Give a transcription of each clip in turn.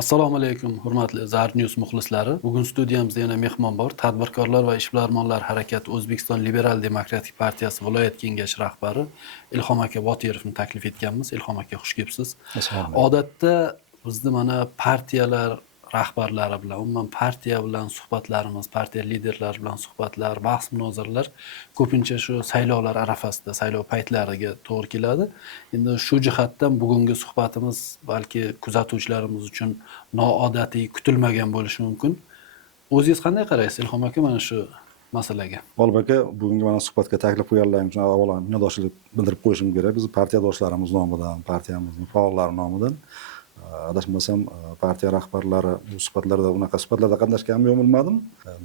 Assalomu alaykum, hurmatli Zar News muxlislari. Bugun studiyamizda yana mehmon bor. Tadbirkorlar va ishbilarmonlar harakati O'zbekiston Liberal Demokratik partiyasi viloyat kengashi rahbari Ilhom aka Botirovni taklif etganmiz. Ilhom aka, xush kelibsiz. Odatda bizda mana partiyalar rahbarlari bilan, umuman partiya bilan suhbatlarimiz, partiya liderlari bilan suhbatlar, bahs munozaralar ko'pincha shu saylovlar arafasida, saylov paytlariga to'g'ri keladi. Endi shu jihatdan bugungi suhbatimiz balki kuzatuvchilarimiz uchun noodatiy, kutilmagan bo'lishi mumkin. O'zingiz qanday qaraysiz, Ilhom aka, mana shu masalaga? G'olib aka, bugungi mana suhbatga taklif qo'yganlaring uchun avvalo minnatdorchilik bildirib qo'yishim kerak. Biz partiyadoshlarimiz nomidan, partiyamizning faollari nomidan adashmasam partiya rahbarlari bu suhbatlarda unaqa suhbatlarda qatnashganimni yo'q bilmadim.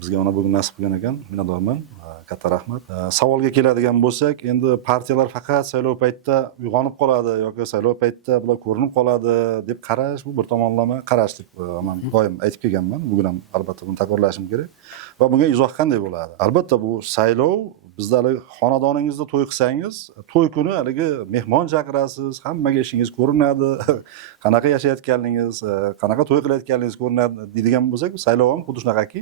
Bizga mana bugun nasib qilgan ekan. Minnatdorman. Katta rahmat. Savolga keladigan bo'lsak, endi partiyalar faqat saylov paytida uyg'onib qoladi yoki saylov paytida bular ko'rinib qoladi deb qarash, bu bir tomonlama qarash deb men doim aytib kelganman. Bugun ham albatta buni takrorlashim kerak. Va bunga izoh qanday bo'ladi? Albatta bu saylov bizda xonadoningizda to'y qilsangiz, to'y kuni haligi mehmon chaqirasiz, hammaga ishingiz ko'rinadi, qanaqa yashayotganingiz, qanaqa to'y qilayotganingiz ko'rinadi deydigan bo'lsak, saylov ham xuddi shunaqaki,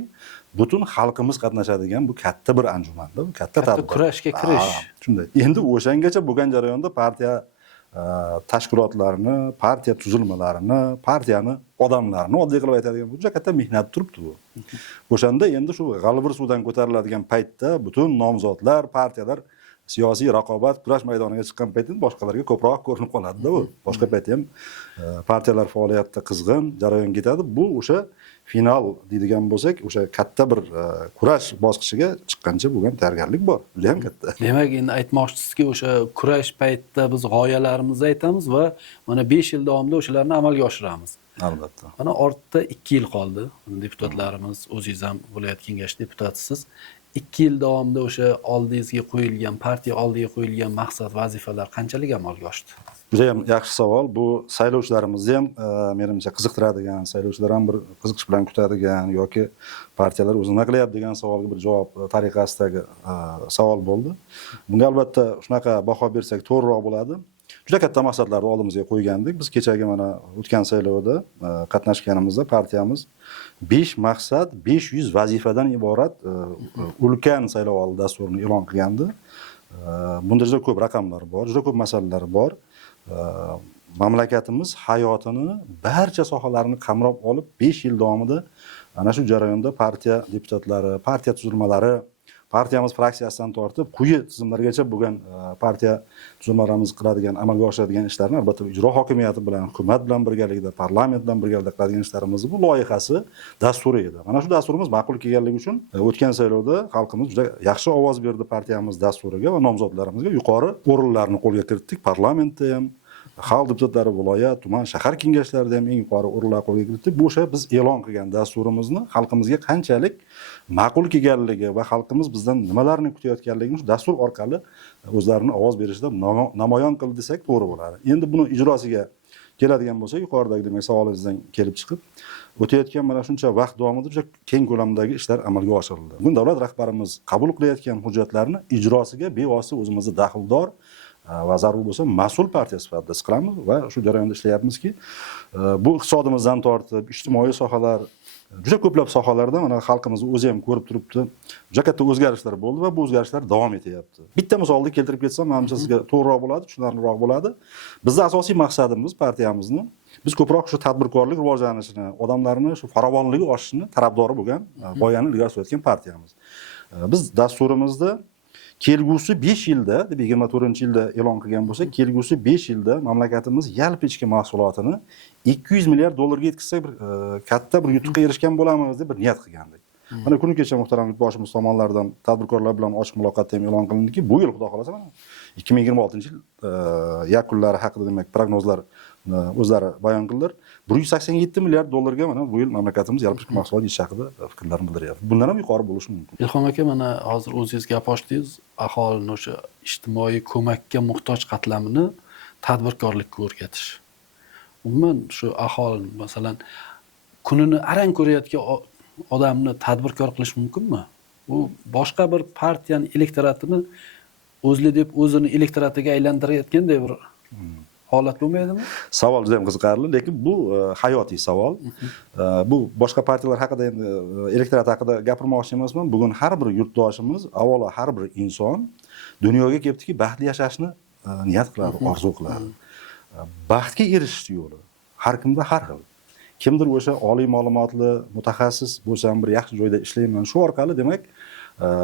butun xalqimiz qatnashadigan bu katta bir anjumanda, bu katta tadbir. Kurashga kirish. Shunday. Endi o'shangacha bo'lgan jarayonda partiya tashkilotlarini, partiya tuzilmalarini, partiyani odamlarini oddiy qilib aytadigan bu juda katta mehnat turibdi bu. O'shanda endi shu g'alvir suvdan ko'tariladigan paytda butun nomzodlar, partiyalar siyosiy raqobat, kurash maydoniga chiqqan paytda boshqalarga ko'proq ko'rinib qoladi-da u. Boshqa paytda ham partiyalar faoliyatida qizg'in jarayon ketadi. Bu o'sha final deydigan bo'lsak, o'sha katta bir kurash bosqichiga chiqqancha bo'lgan tayyorgarlik bor. Juda ham katta. Demak, endi aytmoqchisizki, o'sha kurash paytida biz g'oyalarimizni aytamiz va mana 5 yil davomida o'shalarni amalga oshiramiz. Albatta. Mana ortda 2 yil qoldi. Deputatlarimiz, o'zingiz ham viloyat kengashi deputatisiz. 2 yil davomida o'sha oldingizga qo'yilgan, partiya oldiga qo'yilgan maqsad, vazifalar qanchalik amalga oshdi? Juda ham yaxshi savol. Bu saylovchilarimizni ham menimcha qiziqtiradigan, saylovchilar ham bir qiziqish bilan kutadigan yoki partiyalar o'zi nima qilyapti degan savolga bir javob tariqasidagi savol bo'ldi. Bunga albatta shunaqa baho bersak to'g'riroq bo'ladi. Juda katta maqsadlarni oldimizga qo'ygandik. Biz kechagi mana o'tgan saylovda qatnashganimizda partiyamiz 5 maqsad, 500 vazifadan iborat ulkan saylovoldi dasturini e'lon qilgandi. Bunda juda ko'p raqamlar bor, juda ko'p masalalar bor. Mamlakatimiz hayotini barcha sohalarini qamrab olib 5 yil davomida ana shu jarayonda partiya deputatlari, partiya tuzilmalari, partiyamiz fraksiyasidan tortib quyi tizimlargacha bo'lgan partiya tuzilmalarimiz qiladigan, amalga oshiradigan ishlarni albatta ijro hokimiyati bilan, hukumat bilan birgalikda, parlament bilan birgalikda qiladigan ishlarimizni bu loyihasi, dasturi edi. Mana shu dasturimiz ma'qul kelganligi uchun o'tgan saylovda xalqimiz juda yaxshi ovoz berdi partiyamiz dasturiga va nomzodlarimizga yuqori o'rinlarni qo'lga kiritdik. Parlamentda ham, xalq deputatlari, viloyat, tuman, shahar kengashlarida ham eng yuqori o'rinlar qo'lga kiritdik. Bu o'sha biz e'lon qilgan dasturimizni xalqimizga qanchalik ma'qul kelganligi va xalqimiz bizdan nimalarni kutayotganligini shu dastur orqali o'zlarini ovoz berishida namoyon qildi desak to'g'ri bo'ladi. Endi buni ijrosiga keladigan bo'lsak, yuqoridagi demak savolingizdan kelib chiqib, o'tayotgan mana shuncha vaqt davomida juda keng ko'lamdagi ishlar amalga oshirildi. Bugun davlat rahbarimiz qabul qilayotgan hujjatlarni ijrosiga bevosita o'zimizni daxldor va zarur bo'lsa mas'ul partiya sifatida qilamiz va shu jarayonda ishlayapmizki, bu iqtisodimizdan tortib ijtimoiy sohalar, juda ko'plab sohalarda mana xalqimiz o'zi ham ko'rib turibdi. Juda katta o'zgarishlar bo'ldi va bu o'zgarishlar davom etyapti. Bitta misolni keltirib ketsam, menimcha sizga to'g'riroq bo'ladi, tushunarliroq bo'ladi. Bizning asosiy maqsadimiz partiyamizni biz ko'proq shu tadbirkorlik rivojlanishini, odamlarning shu farovonligi oshishini tarafdori bo'lgan, g'oyani ilgari surayotgan partiyamiz. Biz dasturimizda kelgusi 5 yilda, deb 24-yilda e'lon qilgan bo'lsak, kelgusi 5 yilda mamlakatimiz yalpi ichki mahsulotini 200 milliard dollarga yetkazsak, bir katta bir yutuqqa erishgan bo'lamiz deb bir niyat qilgandik. Mana kuni kecha muhtaram yurtboshimiz tomonidan tadbirkorlar bilan ochiq muloqotda ham e'lon qilindiki, bu yil xudo xolasa mana 2026-yil yakunlari haqida demak prognozlar o'zlari bayon qildilar. 187 milliard dollarga mana bu yil mamlakatimiz yalpi ichki mahsulot yeyish haqida fikrlarini bildiryapti. Bundan ham yuqori bo'lishi mumkin. Ilhom aka, mana hozir o'zingiz gap ochdingiz, aholini o'sha ijtimoiy ko'makka muhtoj qatlamini tadbirkorlikka o'rgatish. Umuman shu aholini, masalan, kunini arang ko'rayotgan odamni tadbirkor qilish mumkinmi? U boshqa bir partiyaning elektoratini o'zli deb o'zini elektoratiga aylantirayotganday bir holat bo'lmaydimi? Savol juda ham qiziqarli, lekin bu hayotiy savol. Bu boshqa partiyalar haqida endi elektorat haqida gapirmoqchi emasman. Bugun har bir yurtdoshimiz, avvalo har bir inson dunyoga kelibdiki, baxtli yashashni niyat qiladi, orzu qiladi. Baxtga erishish yo'li har kimda har xil. Kimdir o'sha oliy ma'lumotli mutaxassis bo'lsam, bir yaxshi joyda ishlayman, shu orqali demak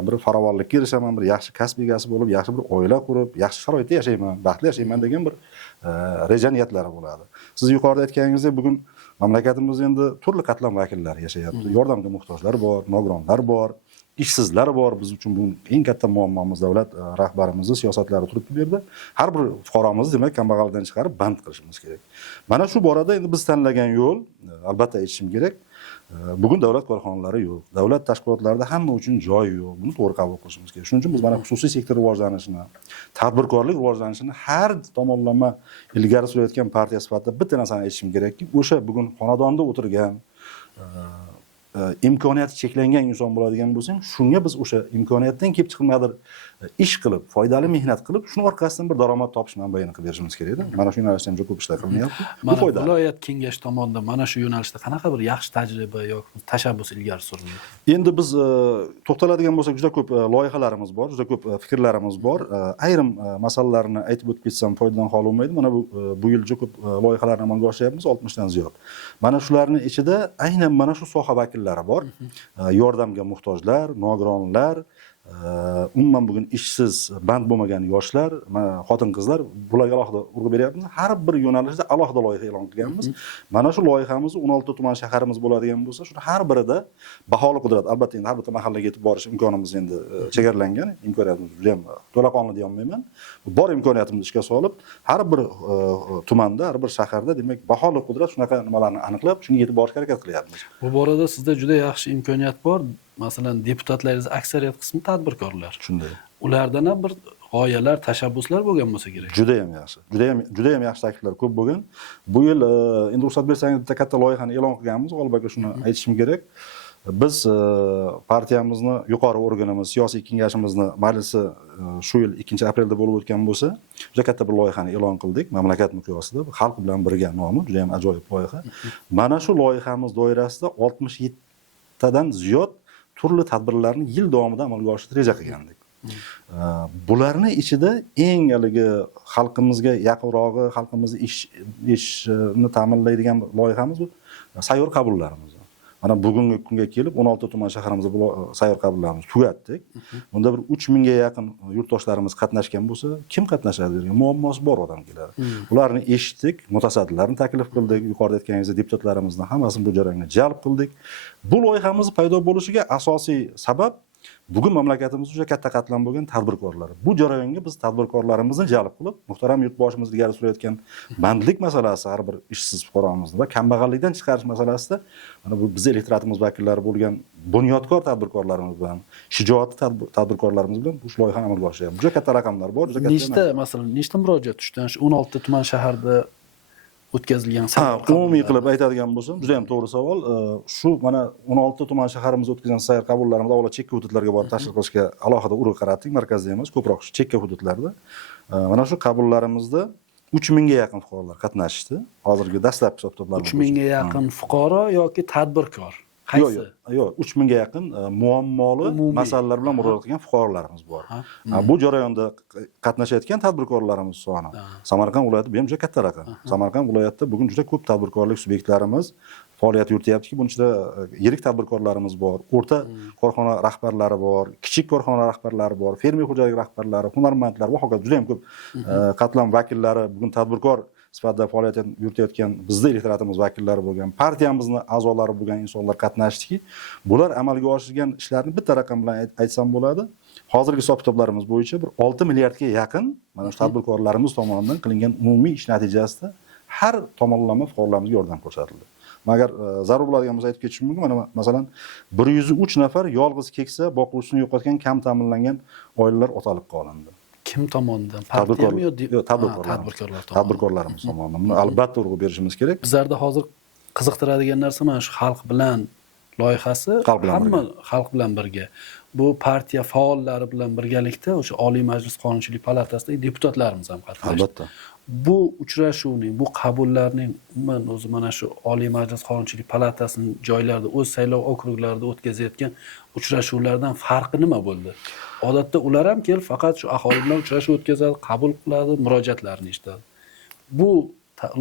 bir farovonlikka erishaman, bir yaxshi kasb egasi bo'lib, yaxshi bir oila qurib, yaxshi sharoitda yashayman, baxtli yashayman degan bir reja niyatlari bo'ladi. Siz yuqorida aytganingizdek, bugun mamlakatimizda endi turli qatlam vakillari yashayapti. Yordamga muhtojlar bor, nogironlar bor, ishsizlar bor. Biz uchun bu eng katta muammomiz. Davlat rahbarimizning siyosatlari turibdi bu yerda. Har bir fuqaromizni demak kambag'allikdan chiqarib band qilishimiz kerak. Mana shu borada endi biz tanlagan yo'l, albatta aytishim kerak, bugun davlat korxonalari yo'q. Davlat tashkilotlarida hamma uchun joy yo'q. Buni to'g'ri qabul qilishimiz kerak. Shuning uchun biz mana xususiy sektor rivojlanishini, tadbirkorlik rivojlanishini har tomonlama ilgari surayotgan partiya sifatida bitta narsani aytishim kerakki, o'sha bugun xonadonda o'tirgan imkoniyati cheklangan inson bo'ladigan bo'lsang, shunga biz o'sha imkoniyatdan kelib chiqmadir ish qilib, foydali mehnat qilib, shuni orqasidan bir daromad topish manbaini qilib berishimiz kerak edi. Mana shu yo'nalishda ham juda ko'p ishlar qilinyapti. Bu foydali. Viloyat kengash tomonidan mana shu yo'nalishda qanaqa bir yaxshi tajriba yoki tashabbus ilgari surildi? Endi biz to'xtaladigan bo'lsak, juda ko'p loyihalarimiz bor, juda ko'p fikrlarimiz bor. Ayrim masalalarni aytib o'tib ketsam foydadan xoli bo'lmaydi. Mana bu yil juda ko'p loyihalarni amalga oshiryapmiz, 60 dan ziyod. Mana shularning ichida aynan mana shu soha vakillari bor. Yordamga muhtojlar, nogironlar, umuman bugun ishsiz, band bo'lmagan yoshlar, xotin-qizlar, bularga alohida urg'u beryapmiz. Har bir yo'nalishda alohida loyiha e'lon qilganmiz. Mana shu loyihamiz 16 tuman shaharimiz bo'ladigan bo'lsa, shu har birida baholi qudrat, albatta endi har bir mahallaga yetib borish imkonimiz endi chegaralangan, imkoniyatimiz juda ham to'laqonli deya olmayman. Bor imkoniyatimizni ishga solib, har bir tumanda, har bir shaharda demak baholi qudrat shunaqa nimalarni aniqlab, shunga yetib borishga harakat qilyapmiz. Bu borada sizda juda yaxshi imkoniyat bor. Masalan, deputatlaringiz aksariyat qismi tadbirkorlar. Shunday. Ulardan ham bir g'oyalar, tashabbuslar bo'lgan bo'lsa kerak. Juda ham yaxshi. Juda ham yaxshi takliflar ko'p bo'lgan. Bu yil endi ruxsat bersangiz bitta katta loyihani e'lon qilganmiz. G'olib aka shuni aytishim kerak. Biz partiyamizni yuqori organimiz, siyosiy kengashimizni majlisi shu yil 2-aprelda bo'lib o'tgan bo'lsa, juda katta bir loyihani e'lon qildik mamlakat miqyosida. Xalq bilan birga nomi, juda ham ajoyib loyiha. Mana shu loyihamiz doirasida 67 tadan ziyod turli tadbirlarni yil davomida amalga oshirishni reja qilgandik. Bularning ichida eng haligi xalqimizga yaqinrog'i, xalqimizni ishni ta'minlaydigan loyihamiz bu sayyor qabullarimiz. Mana bugungi kunga kelib 16 tuman shaharimizda sayyor qabullarimizni tugatdik. Unda bir 3000 ga yaqin yurtdoshlarimiz qatnashgan bo'lsa, kim qatnashadi degan muammosi bor odam keladi. Ularni eshitdik, mutasaddilarni taklif qildik, yuqorida aytganingizdek deputatlarimizni hammasini bu jarayonga jalb qildik. Bu loyihamiz paydo bo'lishiga asosiy sabab bugun mamlakatimizda juda katta qatlam bo'lgan tadbirkorlar. Bu jarayonga biz tadbirkorlarimizni jalb qilib, muhtaram yurtboshimiz ilgari surayotgan bandlik masalasi, har bir ishsiz fuqaromizni va kambag'allikdan chiqarish masalasida mana bu biz elektoratimiz vakillari bo'lgan bunyodkor tadbirkorlarimiz bilan, shijoatli tadbirkorlarimiz bilan bu loyihani amalga oshiryapmiz. Juda katta raqamlar bor, juda katta. Nechta murojaat tushdi? 16 tuman shaharda o'tkazilgan sayyor umumiy qilib aytadigan bo'lsam, juda ham to'g'ri savol. Shu mana 16 tuman shaharimizda o'tkazgan sayyor qabullarimiz avvalo chekka hududlarga borib tashkil qilishga alohida urg'u qaratdik, markazda emas, ko'proq shu chekka hududlarda. Mana shu qabullarimizda 3000 ga yaqin fuqarolar qatnashdi. Hozirgi dastlabki hisob-kitoblar 3000 ga yaqin fuqaro yoki tadbirkor? Qaysi? Yo'q, 3000 ga yaqin muammoli masalalar bilan murojaat qilgan fuqarolarimiz bor. Bu jarayonda qatnashayotgan tadbirkorlarimiz soni Samarqand viloyati bu ham juda katta raqam. Samarqand viloyatida bugun juda ko'p tadbirkorlik subyektlarimiz faoliyat yurityaptiki, buning ichida yirik tadbirkorlarimiz bor, o'rta korxona rahbarlari bor, kichik korxona rahbarlari bor, fermer xo'jaligi rahbarlari, hunarmandlar va hokazo juda ham ko'p qatlam vakillari bugun tadbirkor sifatida faoliyat yuritayotgan bizda elektoratimiz vakillari bo'lgan, partiyamizni a'zolari bo'lgan insonlar qatnashdiki, bular amalga oshirgan ishlarni bitta raqam bilan aytsam bo'ladi. Hozirgi hisob-kitoblarimiz bo'yicha bir 6 milliardga yaqin mana shu tadbirkorlarimiz tomonidan qilingan umumiy ish natijasida har tomonlama fuqarolarga yordam ko'rsatildi. Agar zarur bo'ladigan bo'lsa aytib ketishim mumkin. Mana masalan 103 nafar yolg'iz keksa boquvchisini yo'qotgan kam ta'minlangan oilalar o'talib qolindi. Kim tomonidan? Partiyami yo'q, tadbirkorlarimiz tomonidan. Buni albatta urg'u berishimiz kerak. Bizlarda hozir qiziqtiradigan narsa mana shu xalq bilan loyihasi, hamma xalq bilan birga. Bu partiya faollari bilan birgalikda o'sha Oliy Majlis Qonunchilik palatasidagi deputatlarimiz ham qatnashdi. Albatta. bu uchrashuvning, bu qabullarning umuman o'zi mana shu Oliy Majlis Qonunchilik palatasining joylarda, o'z saylov okruglarida o'tkazayotgan uchrashuvlardan farqi nima bo'ldi? Odatda ular ham kelib faqat shu aholi bilan uchrashuv o'tkazadi, qabul qiladi, murojaatlarni eshitadi. Bu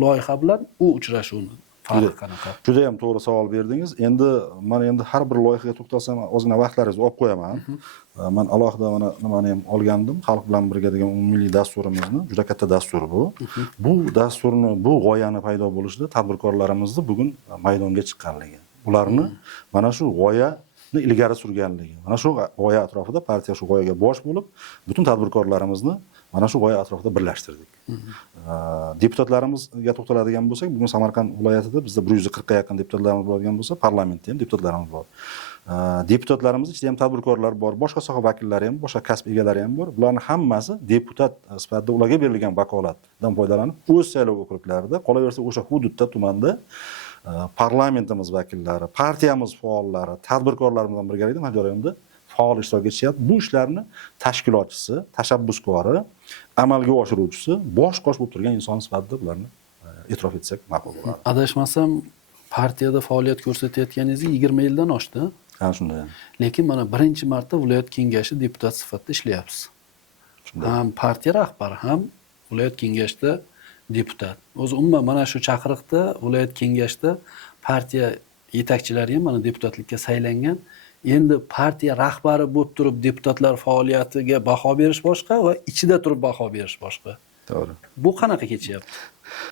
loyiha bilan u uchrashuvni farqi qanaqa? Juda ham to'g'ri savol berdingiz. Men har bir loyihaga to'xtalsam, ozgina vaqtlaringizni olib qo'yaman. Men alohida mana nimani ham olgandim. Xalq bilan birga degan umumiy dasturimizni, juda katta dastur bu. Bu dasturni, bu g'oyani paydo bo'lishida tadbirkorlarimizni bugun maydonga chiqqanligi. Ularni mana shu g'oyani ilgari surganligi. Mana shu g'oya atrofida partiya shu g'oyaga bosh bo'lib, butun tadbirkorlarimizni mana shu g'oya atrofida birlashtirdik. Deputatlarimizga to'xtaladigan bo'lsak, bugun Samarqand viloyatida bizda 140 ga yaqin deputatlarimiz bo'ladigan bo'lsa, parlamentda ham deputatlarimiz bor. Deputatlarimiz ichida ham tadbirkorlar bor, boshqa soha vakillari ham, boshqa kasb egalari ham bor. Bularning hammasi deputat sifatida ularga berilgan vakolatdan foydalanib, o'z saylov okruglarida, qolaversa o'sha hududda, tumanda parlamentimiz vakillari, partiyamiz faollari, tadbirkorlarimiz bilan birgalikda mana jarayonda faol ishtirok etishyapti. Bu ishlarni tashkilotchisi, tashabbuskori, amalga oshiruvchisi, bosh bo'lib turgan inson sifatida bularni e'tirof etsak ma'qul bo'ladi. Adashmasam, partiyada faoliyat ko'rsatayotganingiz 20 yildan oshdi. Ha, shunday. Lekin mana birinchi marta viloyat kengashi deputat sifatida ishlayapsiz. Ham partiya rahbari, ham viloyat kengashida deputat. O'zi umuman mana shu chaqiriqda viloyat kengashida partiya yetakchilari ham mana deputatlikka saylangan. Endi partiya rahbari bo'lib turib deputatlar faoliyatiga baho berish boshqa va ichida turib baho berish boshqa. To'g'ri. Bu qanaqa kechyapti?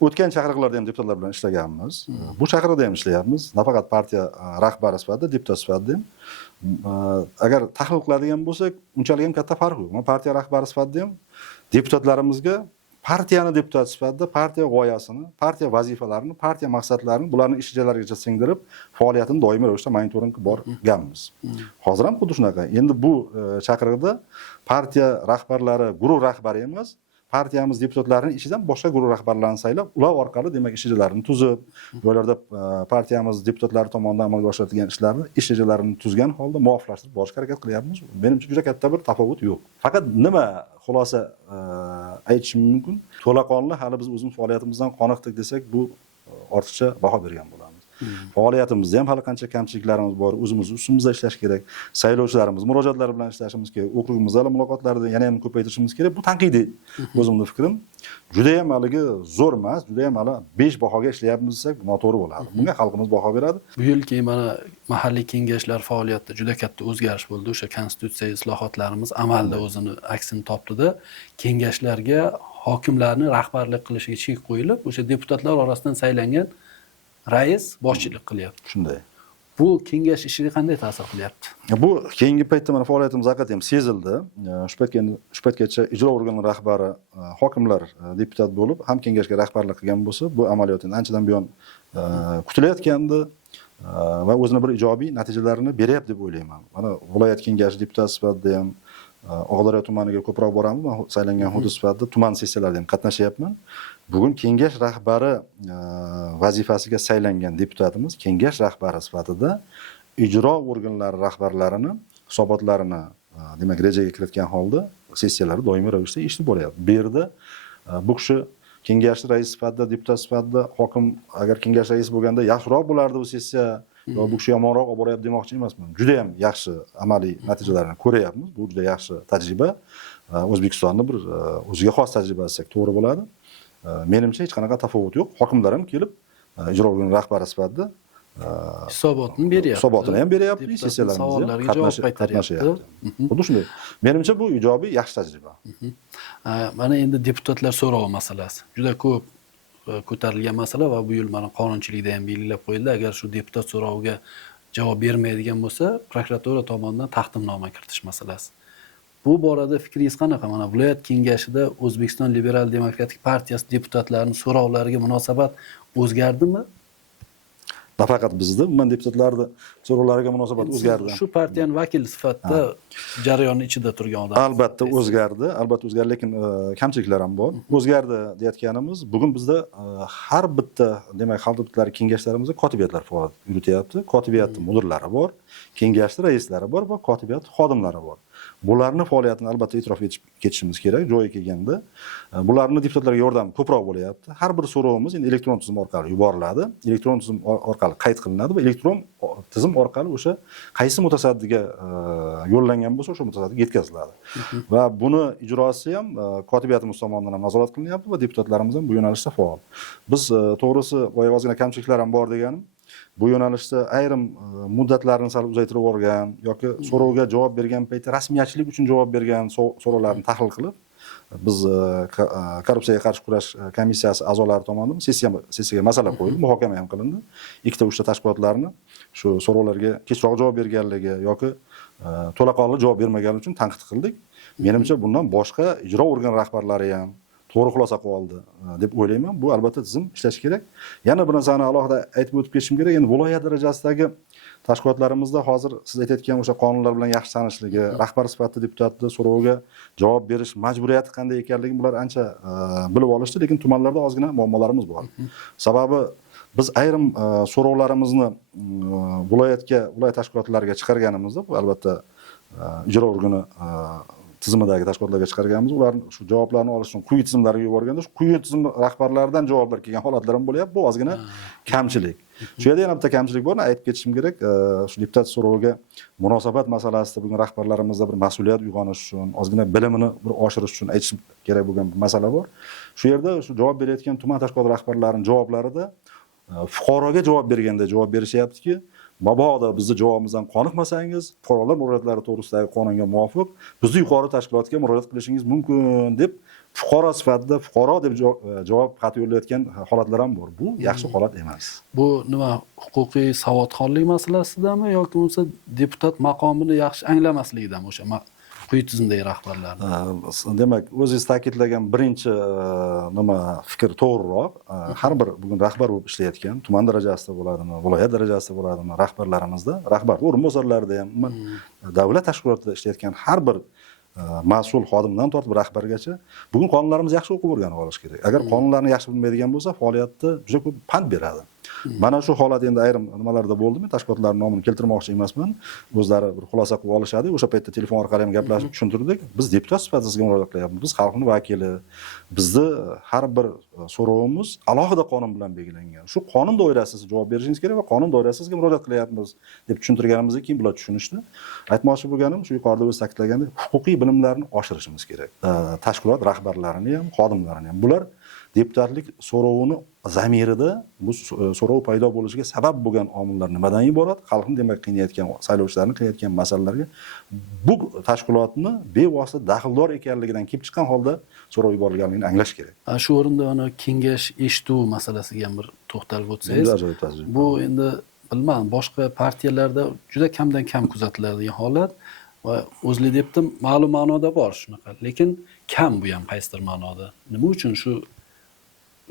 O'tgan chaqiriqlarda ham deputatlar bilan ishlaganmiz. Bu chaqiriqda ham ishlayapmiz. Nafaqat partiya rahbari sifatida, deputat sifatida ham. Agar tahlil qiladigan bo'lsak, unchalik ham katta farq yo'q. Men partiya rahbari sifatida ham deputatlarimizga partiyani deputat sifatida partiya g'oyasini, partiya vazifalarini, partiya maqsadlarini bularning ish rejalarigacha singdirib, faoliyatini doimiy ravishda monitoring qilib borganmiz. Hozir ham xuddi shunaqa. Endi bu chaqiriqda partiya rahbarlari guruh rahbari emas, partiyamiz deputatlarining ichidan boshqa guruh rahbarlarini saylab, ular orqali demak ish rejalarini tuzib, yo'llarda partiyamiz deputatlari tomonidan amalga oshiriladigan ishlarni ish rejalarini tuzgan holda muvofiqlashtirib borishga harakat qilyapmiz. Menimcha juda katta bir tafovut yo'q. Faqat nima xulosa aytishim mumkin? To'laqonli hali biz o'zimiz faoliyatimizdan qoniqdik desak, bu ortiqcha baho bergan bo'lamiz. Faoliyatimizda ham hali qancha kamchiliklarimiz bor, o'zimiz ustimizda ishlash kerak. Saylovchilarimiz murojaatlari bilan ishlashimiz kerak. Okrugimizda muloqotlarni yana ham ko'paytirishimiz kerak. Bu tanqidiy o'zimning fikrim. Juda ham haligi zo'r emas, juda ham hali 5 bahoga ishlayapmiz desak, noto'g'ri bo'ladi. Bunga xalqimiz baho beradi. Bu yilgi mana mahalliy kengashlar faoliyatida juda katta o'zgarish bo'ldi. O'sha konstitutsiya islohotlarimiz amalda o'zini aksini topdi-da, kengashlarga hokimlarni rahbarlik qilishiga chek qo'yilib, o'sha deputatlar orasidan saylangan rais boshchilik qilyapti. Shunday. Bu kengash ishiga qanday ta'sir qilyapti? Bu keyingi paytda mana faoliyatimiz haqiqatdan ham sezildi. Shu paytgacha ijro organining rahbari, hokimlar deputat bo'lib, ham kengashga rahbarlik qilgan bo'lsa, bu amaliyotni anchadan buyon kutilayotgandi va o'zini bir ijobiy natijalarini beryapti deb o'ylayman. Mana viloyat kengashi deputat sifatida ham Og'daryo tumaniga ko'proq boramiz. Men saylangan hudud sifatida tuman sessiyalarida ham qatnashyapman. Bugun kengash rahbari vazifasiga saylangan deputatimiz kengash rahbari sifatida ijro organlari rahbarlarini hisobotlarini demak rejaga kiritgan holda sessiyalari doimiy ravishda ishni bo'lyapti. Bu yerda bu kishi kengash raisi sifatida, deputat sifatida, hokim agar kengash raisi bo'lganda yaxshiroq bo'lardi bu sessiya, yo bu kishi yomonroq olib boryapti demoqchi emasman. Juda ham yaxshi amaliy natijalarni ko'ryapmiz. Bu juda yaxshi tajriba. O'zbekistonning bir o'ziga xos tajriba desak to'g'ri bo'ladi. Menimcha hech qanaqa tafovut yo'q. Hokimlar ham kelib ijro organi rahbari sifatida hisobotni beryapti. Hisobotini ham beryapti, sessiyalarimizga qatnashyapti. Xuddi shunday. Menimcha bu ijobiy, yaxshi tajriba. Mana endi deputatlar so'rovi masalasi. Juda ko'p ko'tarilgan masala va bu yil mana qonunchilikda ham belgilab qo'yildi. Agar shu deputat so'roviga javob bermaydigan bo'lsa, prokuratura tomonidan taqdimnoma kiritish masalasi. Bu borada fikringiz qanaqa? Mana viloyat kengashida O'zbekiston Liberal Demokratik partiyasi deputatlarining so'rovlariga munosabat o'zgardimi? Nafaqat bizda, umuman deputatlarning so'rovlariga munosabat o'zgardi. Shu partiyaning vakili sifatida jarayonni ichida turgan odam. Albatta o'zgardi, lekin kamchiliklar ham bor. O'zgardi deyotganimiz, bugun bizda har bitta demak xalq deputatlari kengashlarimizda kotibiyatlar faoliyat yurityapti. Kotibiyatning mudirlari bor, kengashning raislari bor va kotibiyat xodimlari bor. bularni faoliyatini albatta e'tirof etib ketishimiz kerak joyi kelganda. Bularni deputatlarga yordam ko'proq bo'lyapti. Har bir so'rovimiz endi elektron tizim orqali yuboriladi. Elektron tizim orqali qayd qilinadi va elektron tizim orqali o'sha qaysi mutasaddiga yo'llangan bo'lsa, o'sha mutasaddiga yetkaziladi. Va buni ijrosi ham kotibiyatimiz tomonidan ham nazorat qilinyapti va deputatlarimiz ham bu yo'nalishda faol. Biz to'g'risi boya ozgina kamchiliklar ham bor deganim, bu yo'nalishda ayrim muddatlarni sal uzaytirib yuborgan yoki so'rovga javob bergan paytda rasmiyatchilik uchun javob bergan so'rovlarni tahlil qilib, biz korrupsiyaga qarshi kurash komissiyasi a'zolari tomonidan sessiyaga masala qo'yildi, muhokama ham qilindi. Ikkita uchta tashkilotlarni shu so'rovlarga kechroq javob berganligi yoki to'laqonli javob bermagani uchun tanqid qildik. Menimcha bundan boshqa ijro organ rahbarlari ham to'g'ri xulosa qilib oldi deb o'ylayman. Bu albatta tizim ishlashi kerak. Yana bir narsani alohida aytib o'tib ketishim kerak. Endi viloyat darajasidagi tashkilotlarimizda hozir siz aytayotgan o'sha qonunlar bilan yaxshi tanishligi, rahbar sifatida deputatni so'roviga javob berish majburiyati qanday ekanligini bular ancha bilib olishdi, lekin tumanlarda ozgina muammolarimiz bor. Sababi biz ayrim so'rovlarimizni viloyat tashkilotlariga chiqarganimizda, bu albatta ijro organi tizimidagi tashkilotlarga chiqarganmiz. Ularni shu javoblarni olish uchun quyi tizimlarga yuborganda, shu quyi tizim rahbarlaridan javoblar kelgan holatlar ham bo'lyapti. Bu ozgina kamchilik. Shu yerda yana bitta kamchilik borni aytib ketishim kerak. Shu deputat so'roviga munosabat masalasida bugun rahbarlarimizda bir mas'uliyat uyg'onish uchun, ozgina bilimini bir oshirish uchun aytishim kerak bo'lgan bir masala bor. Shu yerda shu javob berayotgan tuman tashkilot rahbarlarining javoblarida fuqaroga javob berganda javob berishyaptiki, mabodo bizni javobimizdan qoniqmasangiz, fuqarolar murojaatlari to'g'risidagi qonunga muvofiq bizni yuqori tashkilotga murojaat qilishingiz mumkin deb fuqaro sifatida fuqaro deb javob xati yo'llayotgan holatlar ham bor. Bu yaxshi holat emas. Bu nima, huquqiy savodxonlik masalasidami yoki bo'lmasa deputat maqomini yaxshi anglamasligidanmi o'sha quyi tizimdagi rahbarlarni? Demak, o'zingiz ta'kidlagan birinchi fikr to'g'riroq. Har bir bugun rahbar bo'lib ishlayotgan, tuman darajasida bo'ladimi, viloyat darajasida bo'ladimi, rahbarlarimizda, rahbar o'rinbosarlarida ham, davlat tashkilotida ishlayotgan har bir mas'ul xodimdan tortib rahbargacha bugun qonunlarimizni yaxshi o'qib o'rganib olish kerak. Agar qonunlarni yaxshi bilmaydigan bo'lsa, faoliyatda juda ko'p pand beradi. Mana shu holat endi ayrim nimalarda bo'ldimi, tashkilotlarning nomini keltirmoqchi emasman. O'zlari bir xulosa qilib olishadi. O'sha paytda telefon orqali ham gaplashib tushuntirdik. Biz deputat sifatida sizga murojaat qilyapmiz. Biz xalqning vakili. Bizni har bir so'rovimiz alohida qonun bilan belgilangan. Shu qonun doirasida javob berishingiz kerak va qonun doirasida sizga murojaat qilyapmiz deb tushuntirganimizdan keyin bular tushunishdi. Aytmoqchi bo'lganim shu yuqorida o'z ta'kidlagandek, huquqiy bilimlarni oshirishimiz kerak. Tashkilot rahbarlarini ham, xodimlarini ham. Bular deputatlik so'rovini zamirida bu so'rov paydo bo'lishiga sabab bo'lgan omillar nimadan iborat? Xalqni demak qiynayotgan, saylovchilarni qiynayotgan masalalarga bu tashkilotni bevosita daxldor ekanligidan kelib chiqqan holda so'rov yuborilganligini anglash kerak. Shu o'rinda ana kengash eshituv masalasiga ham bir to'xtalib o'tsangiz. Bu endi bilmadim, boshqa partiyalarda juda kamdan kam kuzatiladigan holat va o'zli debdim ma'lum ma'noda bor shunaqa, lekin kam bu ham qaysidir ma'noda. Nima uchun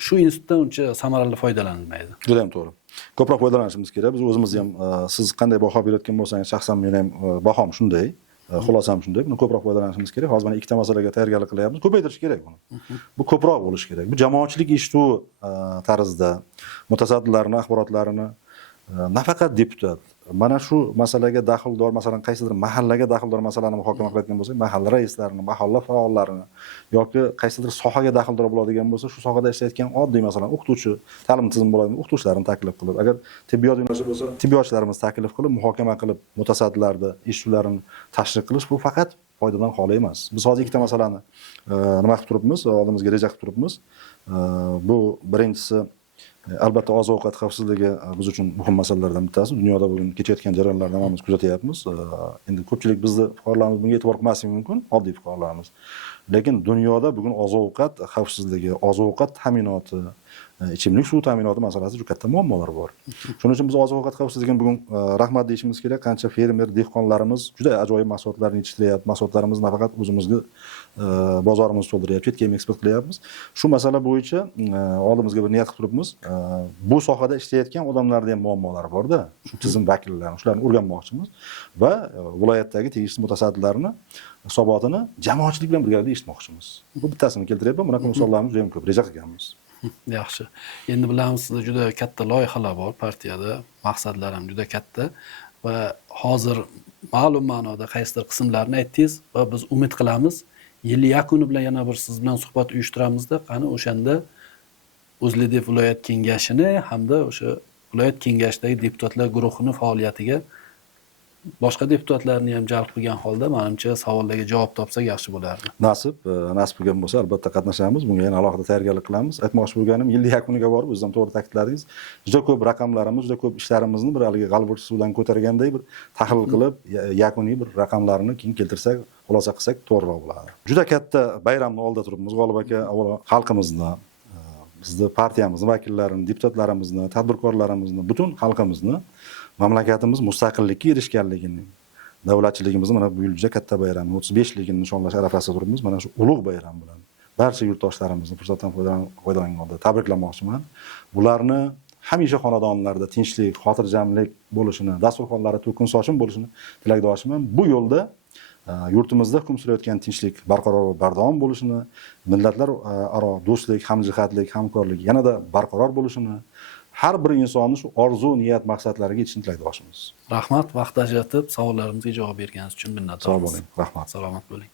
shu institutdan uncha samarali foydalanilmaydi? Juda ham to'g'ri. Ko'proq foydalanishimiz kerak. Biz o'zimiz ham siz qanday baho berayotgan bo'lsangiz, shaxsan men ham bahom shunday, xulosam shunday. Buni ko'proq foydalanishimiz kerak. Hozir mana ikkita masalaga tayyorgarlik qilyapmiz. Ko'paytirish kerak buni. Bu ko'proq bo'lishi kerak. Bu jamoatchilik eshituvi tarzida mutasaddilarning axborotlarini nafaqat deputat, mana shu masalaga daxldor, masalan, qaysidir mahallaga daxldor masalani muhokama qilayotgan bo'lsak, mahalla raislarini, mahalla faollarini yoki qaysidir sohaga daxldor bo'ladigan bo'lsa, shu sohada ishlayotgan oddiy, masalan, o'qituvchi, ta'lim tizimi bo'ladigan o'qituvchilarni taklif qilib, agar tibbiyot yo'nalishi bo'lsa, tibbiyotchilarimizni taklif qilib, muhokama qilib, mutasaddilarni eshituvlarini tashriq qilish, bu faqat foydadan xoli emas. Biz hozir ikkita masalani nima qilib turibmiz, oldimizga reja qilib turibmiz. Bu birinchisi albatta oziq-ovqat xavfsizligi biz uchun muhim masalalardan bittasi. Dunyoda bugun kechayotgan jarayonlarni hammamiz kuzatyapmiz. Endi ko'pchilik bizni fuqarolarimiz bunga e'tibor qilmasligi mumkin, oddiy fuqarolarimiz. Lekin dunyoda bugun oziq-ovqat xavfsizligi, oziq-ovqat ta'minoti, ichimlik suvi ta'minoti masalasi juda katta muammolar bor. Shuning uchun biz oziq-ovqat xavfsizligini bugun rahmat deyishimiz kerak. Qancha fermer, dehqonlarimiz juda ajoyib mahsulotlarni yetishtiryapti. Mahsulotlarimizni nafaqat o'zimizga bozorimizni to'ldiryapmiz, chetga ham eksport qilyapmiz. Shu masala bo'yicha oldimizga bir niyat qilib turibmiz. Bu sohada ishlayotgan odamlarda ham muammolar bor-da. Shu tizim vakillarini, shularni o'rganmoqchimiz va viloyatdagi tegishli mutasaddilarni hisobotini jamoatchilik bilan birgalikda eshitmoqchimiz. Bu bittasini keltiryapman. Bunaqa misollarimiz juda ham ko'p reja qilganmiz. Yaxshi. Endi bilamiz, sizda juda katta loyihalar bor partiyada, maqsadlar ham juda katta va hozir ma'lum ma'noda qaysidir qismlarini aytdingiz va biz umid qilamiz yil yakuni bilan yana bir siz bilan suhbat uyushtiramizda, qani o'shanda O'zLiDeP viloyat kengashini hamda o'sha viloyat kengashidagi deputatlar guruhini faoliyatiga boshqa deputatlarni ham jalb qilgan holda menimcha savollarga javob topsak yaxshi bo'lardi. Nasib bo'lgan bo'lsa albatta qatnashamiz. Bunga yana alohida tayyorgarlik qilamiz. Aytmoqchi bo'lganim, yil yakuniga borib, o'zingiz ham to'g'ri ta'kidladingiz. Juda ko'p raqamlarimiz, juda ko'p ishlarimizni bir haligi g'alvir suvdan ko'targandek bir tahlil qilib, yakuniy bir raqamlarni keyin keltirsak, xulosa qilsak to'g'riroq bo'ladi. Juda katta bayramni oldida turibmiz. G'olib aka, avvalo xalqimizni, bizni partiyamizni vakillarini, deputatlarimizni, tadbirkorlarimizni, butun xalqimizni mamlakatimiz mustaqillikka erishganligini, davlatchiligimizni mana bu yil juda katta bayram 35ligini nishonlash arafasida turibmiz. Mana shu ulug' bayram bilan barcha yurtdoshlarimizni fursatdan foydalangan holda tabriklamoqchiman. Bularni hamisha xonadonlarda tinchlik, xotirjamlik bo'lishini, dasturxonlarda to'kin sochin bo'lishini tilakdoshiman. Bu yo'lda yurtimizda hukm surayotgan tinchlik barqaror va bardavom bo'lishini, millatlar aro do'stlik, hamjihatlik, hamkorlik yanada barqaror bo'lishini, har bir insonni shu orzu, niyat, maqsadlariga yetishini tilakdoshimiz. Rahmat, vaqt ajratib savollarimizga javob berganingiz uchun minnatdormiz. Sog' bo'ling. Rahmat. Salomat bo'ling.